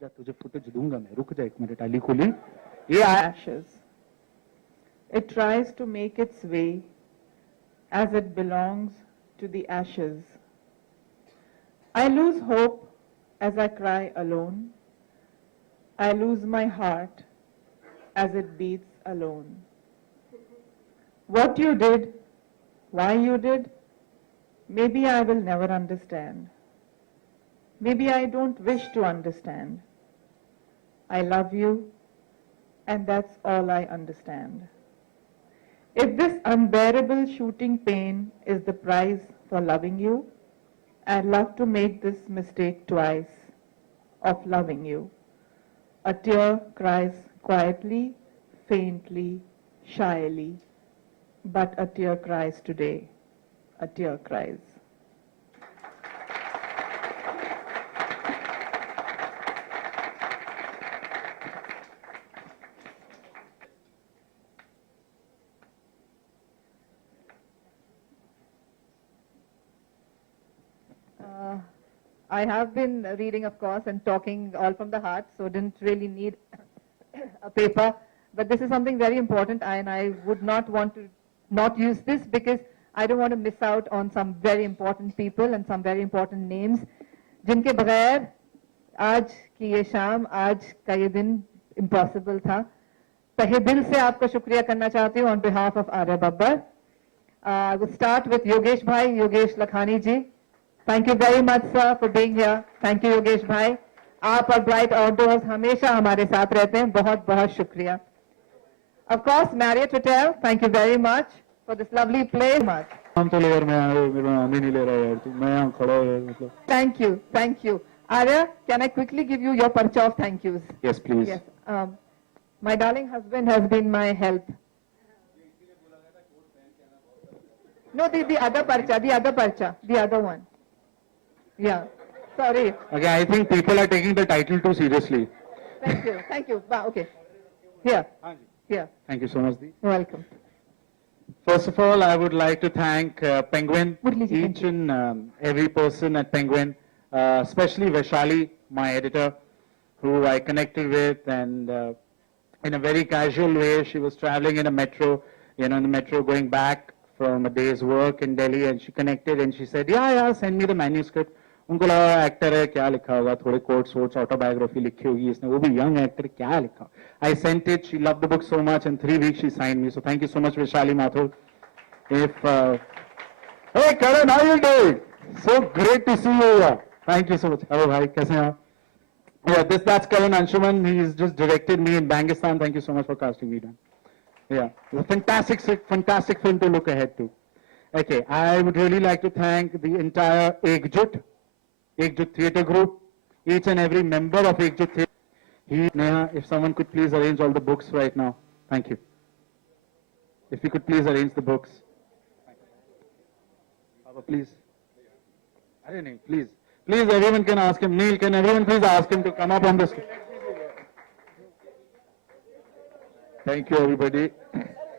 जा तुझे फुटेज दूंगा मैं, रुक जा एक मिनट अली कुली. ये ashes. It tries to make its way as it belongs to the ashes. I lose hope as I cry alone. I lose my heart as it beats alone. What you did, why you did, maybe I will never understand. Maybe I don't wish to understand. I love you, and that's all I understand. If this unbearable shooting pain is the price for loving you, I'd love to make this mistake twice of loving you. A tear cries quietly, faintly, shyly, but a tear cries today. A tear cries. I have been reading, of course, and talking all from the heart, so didn't really need a paper. But this is something very important, and I would not want to not use this because I don't want to miss out on some very important people and some very important names. जिनके बगैर आज की ये शाम, आज का ये दिन impossible था. तहे दिल से आपका शुक्रिया करना चाहती हूँ on behalf of Arya Babbar. I will start with Yogesh Bhai, Yogesh Lakhani ji. Thank you very much, sir, for being here. Thank you, Yogesh Bhai. आप और Bright Outdoors हमेशा हमारे साथ रहते हैं. बहुत बहुत शुक्रिया. Of course, Marriott Hotel, thank you very much for this lovely place. नाम तो ले यार, मैं मेरा नाम ही नहीं ले रहा यार तू. मैं यहाँ खड़ा है मतलब. Thank you, thank you. Arya, can I quickly give you your parcha of thank yous? Yes, please. Yes. My darling husband has been my help. No, the other parcha, the other one. Yeah, sorry. Okay, I think people are taking the title too seriously. Thank you. Wow, okay. Here. Thank you so much, Dee. Welcome. First of all, I would like to thank Penguin, Murli ji, each and every person at Penguin, especially Vaishali, my editor, who I connected with, and in a very casual way, she was traveling in a metro, in the metro going back from a day's work in Delhi, and she connected and she said, yeah, send me the manuscript. उनको लगा actor है, क्या लिखा होगा, थोड़े quotes votes autobiography लिखी होगी इसने, वो भी यंग एक्टर, क्या लिखा. I sent it, she loved the book so much, in 3 weeks she signed me. So thank you so much, Vaishali Mathur. Hey Karan, how you doing? So great to see you here. Thank you so much. Hello, bhai, कैसे हैं आप? Yeah, that's Karan Anshuman. He's just directed me in Bangistan. Thank you so much for casting me down. Yeah, it's a fantastic film to look ahead to. Okay, I would really like to thank the entire Ekjut Theatre Group, each and every member of Ekjut Theatre. Neha, if someone could please arrange all the books right now. Thank you. If you could please arrange the books. Baba, please. Please. Please, everyone can ask him. Neil, can everyone please ask him to come up on the stage? Thank you, everybody.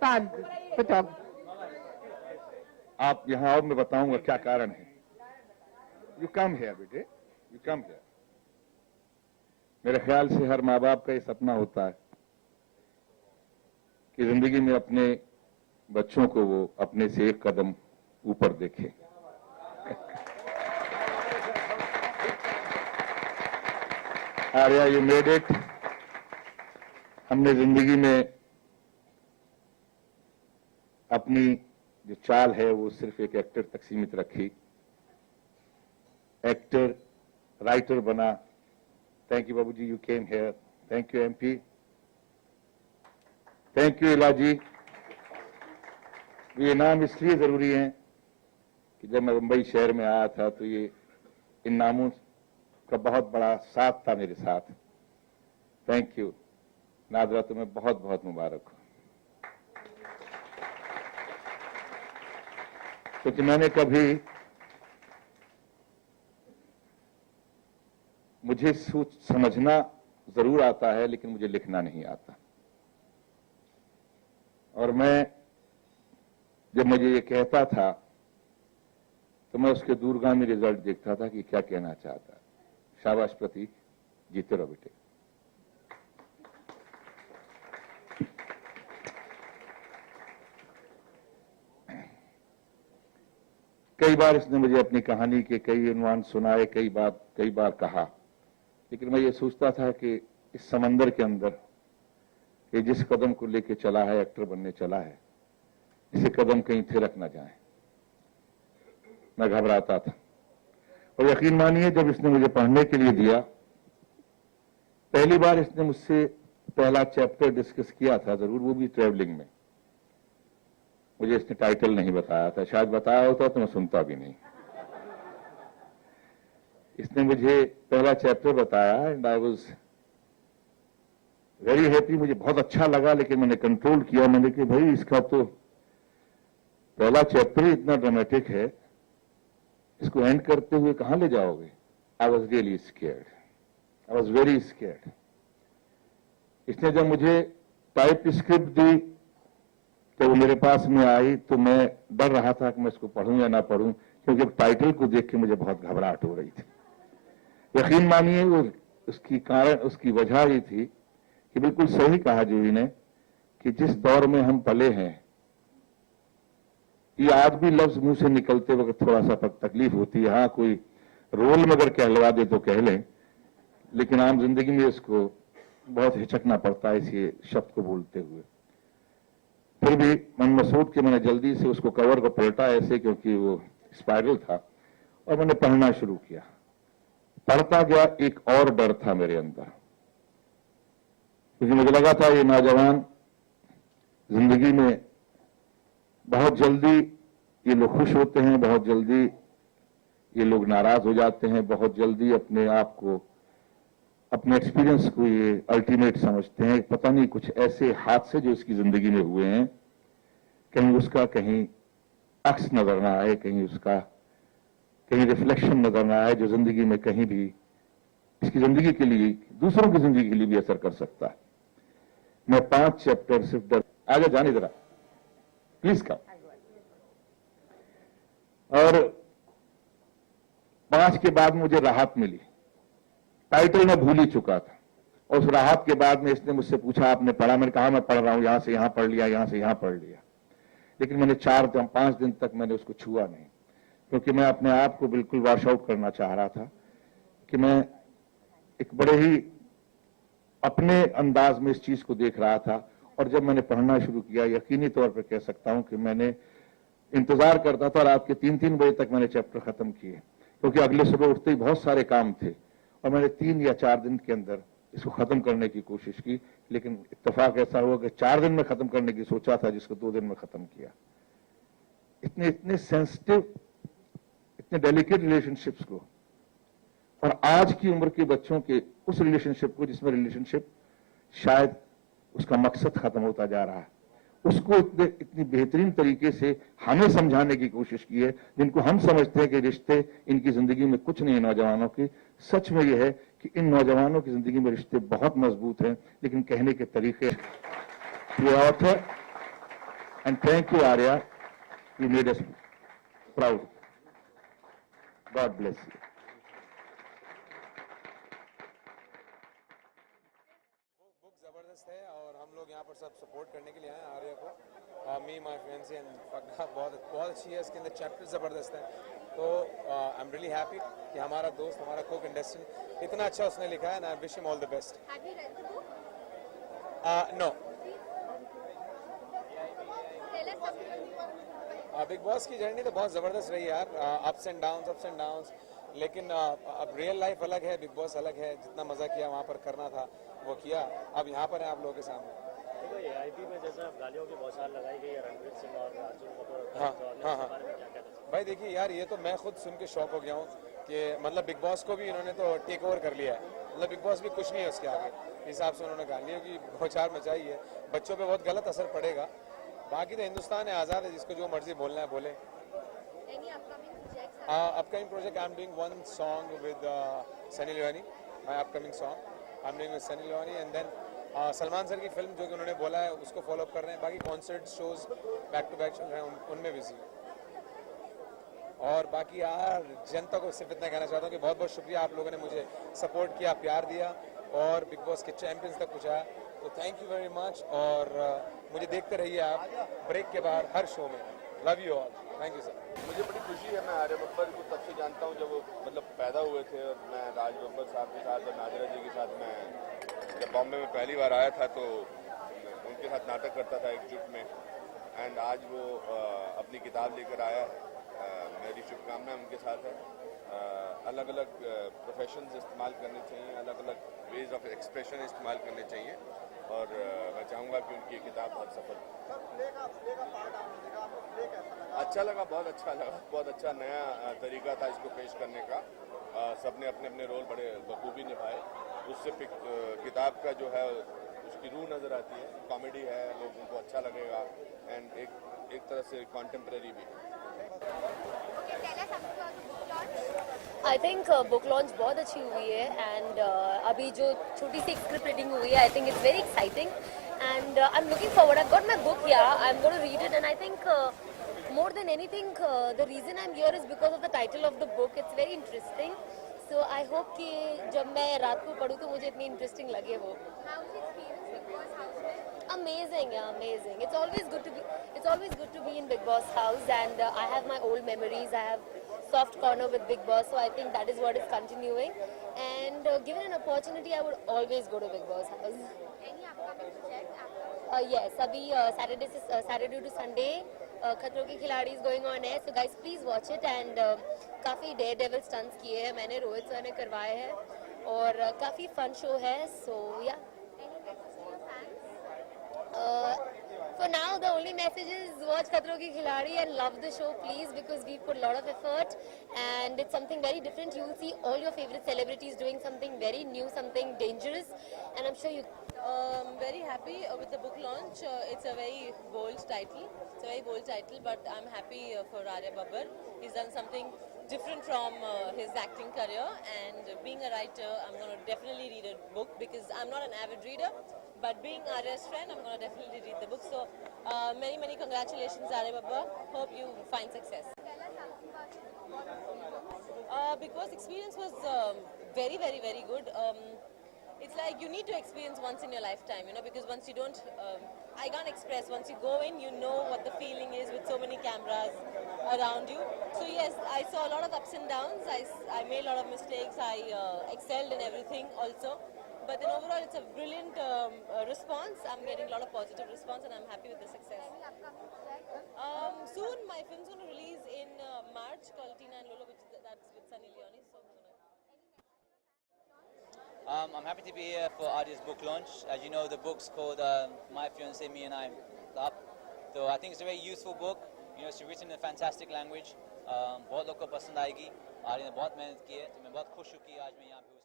Talk. आप यहाँ आओ, मैं बताऊंगा क्या कारण है. You come here, बेटे. You come here. मेरे ख्याल से हर माँ बाप का ये सपना होता है कि जिंदगी में अपने बच्चों को वो अपने से एक कदम ऊपर देखे. Arya, you made it. हमने जिंदगी में अपनी जो चाल है वो सिर्फ एक एक्टर तक सीमित रखी. एक्टर, राइटर बना. Thank you, Babuji, you came here. Thank you, MP. Thank you, इलाजी. ये नाम इसलिए जरूरी हैं कि जब मैं मुंबई शहर में आया था तो ये इन नामों का बहुत बड़ा साथ था मेरे साथ. Thank you. नादरा, तुम्हें बहुत बहुत मुबारक हो. क्योंकि मैंने कभी, मुझे समझना जरूर आता है लेकिन मुझे लिखना नहीं आता. और मैं जब मुझे ये कहता था तो मैं उसके दूरगामी रिजल्ट देखता था कि क्या कहना चाहता है. शाबाश प्रतीक, जीते रहो बेटे। कई बार इसने मुझे अपनी कहानी के कई अनुमान सुनाए, कई बार कहा, लेकिन मैं ये सोचता था कि इस समंदर के अंदर ये जिस कदम को लेके चला है, एक्टर बनने चला है, इसे कदम कहीं थिरक ना जाए। मैं घबराता था और यकीन मानिए जब इसने मुझे पढ़ने के लिए दिया, पहली बार इसने मुझसे पहला चैप्टर डिस्कस किया था, जरूर वो भी ट्रेवलिंग में। मुझे इसने टाइटल नहीं बताया था, शायद बताया होता तो मैं सुनता भी नहीं। इसने मुझे पहला चैप्टर बताया and I was very happy, मुझे बहुत अच्छा लगा, लेकिन मैंने कंट्रोल किया। मैंने कि भाई इसका तो पहला चैप्टर ही इतना ड्रामेटिक है, इसको एंड करते हुए कहां ले जाओगे? I was really scared, I was very scared. इसने जब मुझे टाइप स्क्रिप्ट दी तो वो मेरे पास में आई तो मैं डर रहा था कि मैं इसको पढ़ूं या ना पढ़ूं, क्योंकि टाइटल को देख के मुझे बहुत घबराहट हो रही थी। यकीन मानिए वो उसकी वजह ये थी कि बिल्कुल सही कहा जूही ने कि जिस दौर में हम पले हैं, ये आज भी लफ्ज मुंह से निकलते वक्त थोड़ा सा तकलीफ होती है। हाँ, कोई रोल में अगर कहलवा दे तो कह लें, लेकिन आम जिंदगी में इसको बहुत हिचकना पड़ता है इस शब्द को बोलते हुए। फिर भी मन में सोच के मैंने जल्दी से उसको कवर को पलटा ऐसे, क्योंकि वो स्पाइरल था, और मैंने पढ़ना शुरू किया। पढ़ता गया, एक और डर था मेरे अंदर, क्योंकि मुझे लगा था ये नौजवान जिंदगी में बहुत जल्दी ये लोग खुश होते हैं, बहुत जल्दी ये लोग नाराज हो जाते हैं, बहुत जल्दी अपने आप को, अपने एक्सपीरियंस को ये अल्टीमेट समझते हैं। पता नहीं कुछ ऐसे हादसे जो इसकी जिंदगी में हुए हैं, कहीं उसका कहीं अक्स नजर ना आए, कहीं उसका कहीं रिफ्लेक्शन नजर ना आए, जो जिंदगी में कहीं भी इसकी जिंदगी के लिए, दूसरों की जिंदगी के लिए भी असर कर सकता है। मैं 5 चैप्टर सिर्फ डर, आगे जाने जरा प्लीज का, और 5 के बाद मुझे राहत मिली। टाइटल मैं भूल ही चुका था, और उस राहत के बाद में इसने मुझसे पूछा आपने पढ़ा? मैंने कहा मैं पढ़ रहा हूं, यहां से यहां पढ़ लिया, यहां से यहां पढ़ लिया। लेकिन मैंने 4-5 दिन तक मैंने उसको छुआ नहीं, क्योंकि मैं अपने आप को बिल्कुल वॉश आउट करना चाह रहा था कि मैं एक बड़े ही अपने अंदाज में इस चीज को देख रहा था। और जब मैंने पढ़ना शुरू किया, यकीनी तौर पर कह सकता हूं कि मैंने इंतजार करता था, रात के 3-3 बजे तक मैंने चैप्टर खत्म किए, क्योंकि अगले सुबह उठते ही बहुत सारे काम थे, और मैंने 3 या 4 दिन के अंदर इसको खत्म करने की कोशिश की। लेकिन इत्तेफाक ऐसा हुआ कि 4 दिन में खत्म करने की सोचा था, जिसको 2 दिन में खत्म किया। इतने सेंसिटिव, इतने डेलिकेट रिलेशनशिप्स को, और आज की उम्र के बच्चों के उस रिलेशनशिप को जिसमें रिलेशनशिप शायद उसका मकसद खत्म होता जा रहा है, उसको इतनी बेहतरीन तरीके से हमें समझाने की कोशिश की है, जिनको हम समझते हैं कि रिश्ते इनकी जिंदगी में कुछ नहीं है नौजवानों की। सच में यह है कि इन नौजवानों की जिंदगी में रिश्ते बहुत मजबूत हैं, लेकिन कहने के तरीके। Author and thank you Arya, you made us proud. God bless you. Book जबरदस्त है और हम लोग यहाँ पर सब सपोर्ट करने के लिए आए हैं आर्या को। मी माय फ्रेंड्स एंड बहुत बहुत अच्छी है, इसके अंदर चैप्टर जबरदस्त है। तो आई एम रियली हैप्पी कि हमारा दोस्त, हमारा को कंटेस्टेंट इतना अच्छा उसने लिखा है, and I wish him all the best. No, Bigg Boss की जर्नी तो बहुत जबरदस्त रही यार, अप्स एंड डाउन्स, लेकिन अब रियल लाइफ अलग है, बिग बॉस अलग है। जितना मजा किया वहाँ पर करना था वो किया, अब यहाँ पर है आप लोगों के सामने। देखो AIP में जैसा गालियों की बौछार लगाई गई है रणवीर सिंह और अर्जुन कपूर, हाँ। भाई देखिए यार, ये तो मैं खुद सुन के शौक हो गया हूँ कि मतलब बिग बॉस को भी इन्होंने तो टेक ओवर कर लिया है। मतलब बिग बॉस भी कुछ नहीं है उसके आगे, इस हिसाब से उन्होंने गालियों की बौछार मचाई है। बच्चों पे बहुत गलत असर पड़ेगा। बाकी तो हिंदुस्तान है, आज़ाद है, जिसको जो मर्जी बोलना है बोले। Upcoming project, I'm doing one song with Sunny Leone, my upcoming song. I'm doing with Sunny Leone, and then Salman sir की फिल्म जो कि उन्होंने बोला है उसको फॉलो अप कर रहे हैं। बाकी concert shows back to back चल रहे हैं, उनमें बिजी। और बाकी यार जनता को सिर्फ इतना कहना चाहता हूँ कि बहुत बहुत शुक्रिया, आप लोगों ने मुझे सपोर्ट किया, प्यार दिया और बिग बॉस के चैंपियंस तक पहुँचाया, तो थैंक यू वेरी मच। और मुझे देखते रहिए आप ब्रेक के बाद हर शो में। Love you all, thank you sir. मुझे बड़ी खुशी है, मैं आर्य बब्बर को तब से जानता हूँ जब वो मतलब पैदा हुए थे, और मैं राज बब्बर साहब के साथ और नादिरा जी के साथ मैं जब बॉम्बे में पहली बार आया था तो उनके साथ नाटक करता था एकजुट में। एंड आज वो अपनी किताब लेकर आया है, मेरी शुभकामनाएं उनके साथ है। अलग अलग प्रोफेशंस इस्तेमाल करने चाहिए, अलग अलग वेज ऑफ एक्सप्रेशन इस्तेमाल करने चाहिए, और मैं चाहूँगा कि उनकी किताब बहुत सफल हो। अच्छा लगा, बहुत अच्छा लगा, बहुत अच्छा नया तरीका था इसको पेश करने का। सबने अपने अपने रोल बड़े बखूबी निभाए, उससे किताब का जो है उसकी रूह नज़र आती है, कॉमेडी है, लोगों को अच्छा लगेगा, एंड एक तरह से कॉन्टेम्प्रेरी भी। आई थिंक बुक लॉन्च बहुत अच्छी हुई है एंड अभी जो छोटी सी स्क्रिप्ट रीडिंग हुई है, I think it's very exciting and I am looking forward. I got my book here, I am going to read it and I think more than anything the reason I'm here is because of the title of the book. It's very interesting, so I hope कि जब मैं रात को पढूं तो मुझे इतनी interesting लगे वो। Amazing, yeah, amazing. It's always good to be in Big Boss house, and I have my old memories. I have soft corner with Big Boss, so I think that is what is continuing. And given an opportunity, I would always go to Big Boss house. Any upcoming project? Yes, अभी Saturday to Sunday खतरों के खिलाड़ी is going on है, so guys please watch it and काफी daredevil stunts किए हैं मैंने, Rohit sir ने करवाए हैं और काफी fun show है, so yeah. Any message to your fans? For now, the only message is watch Khatron Ke Khiladi and love the show, please, because we put a lot of effort and it's something very different. You will see all your favorite celebrities doing something very new, something dangerous, and I'm sure you. Very happy with the book launch. It's a very bold title. It's a very bold title, but I'm happy for Arya Babbar. He's done something different from his acting career, and being a writer, I'm going to definitely read a book because I'm not an avid reader. But being Arya's friend, I'm going to definitely read the book. So many congratulations, Arya Babbar. Hope you find success. Tell us something about your Big Boss experience was very good. It's like you need to experience once in your lifetime, you know, because once you don't, I can't express, once you go in, you know what the feeling is with so many cameras around you. So yes, I saw a lot of ups and downs, I made a lot of mistakes, I excelled in everything also. But then overall it's a brilliant response. I'm getting a lot of positive response and I'm happy with the success. any upcoming project? Soon my film's going to release in March called Tina and Lolo, that's with Sunny Leone. So I'm happy to be here for Arya's book launch. As you know, the book's called My Fiancé, Me and I Up. So I think it's a very useful book. You know, it's written in a fantastic language. बहुत लोग को पसंद आएगी. आर्या ने बहुत मेहनत की है, तो मैं बहुत खुश हूँ कि आज मैं यहाँ पे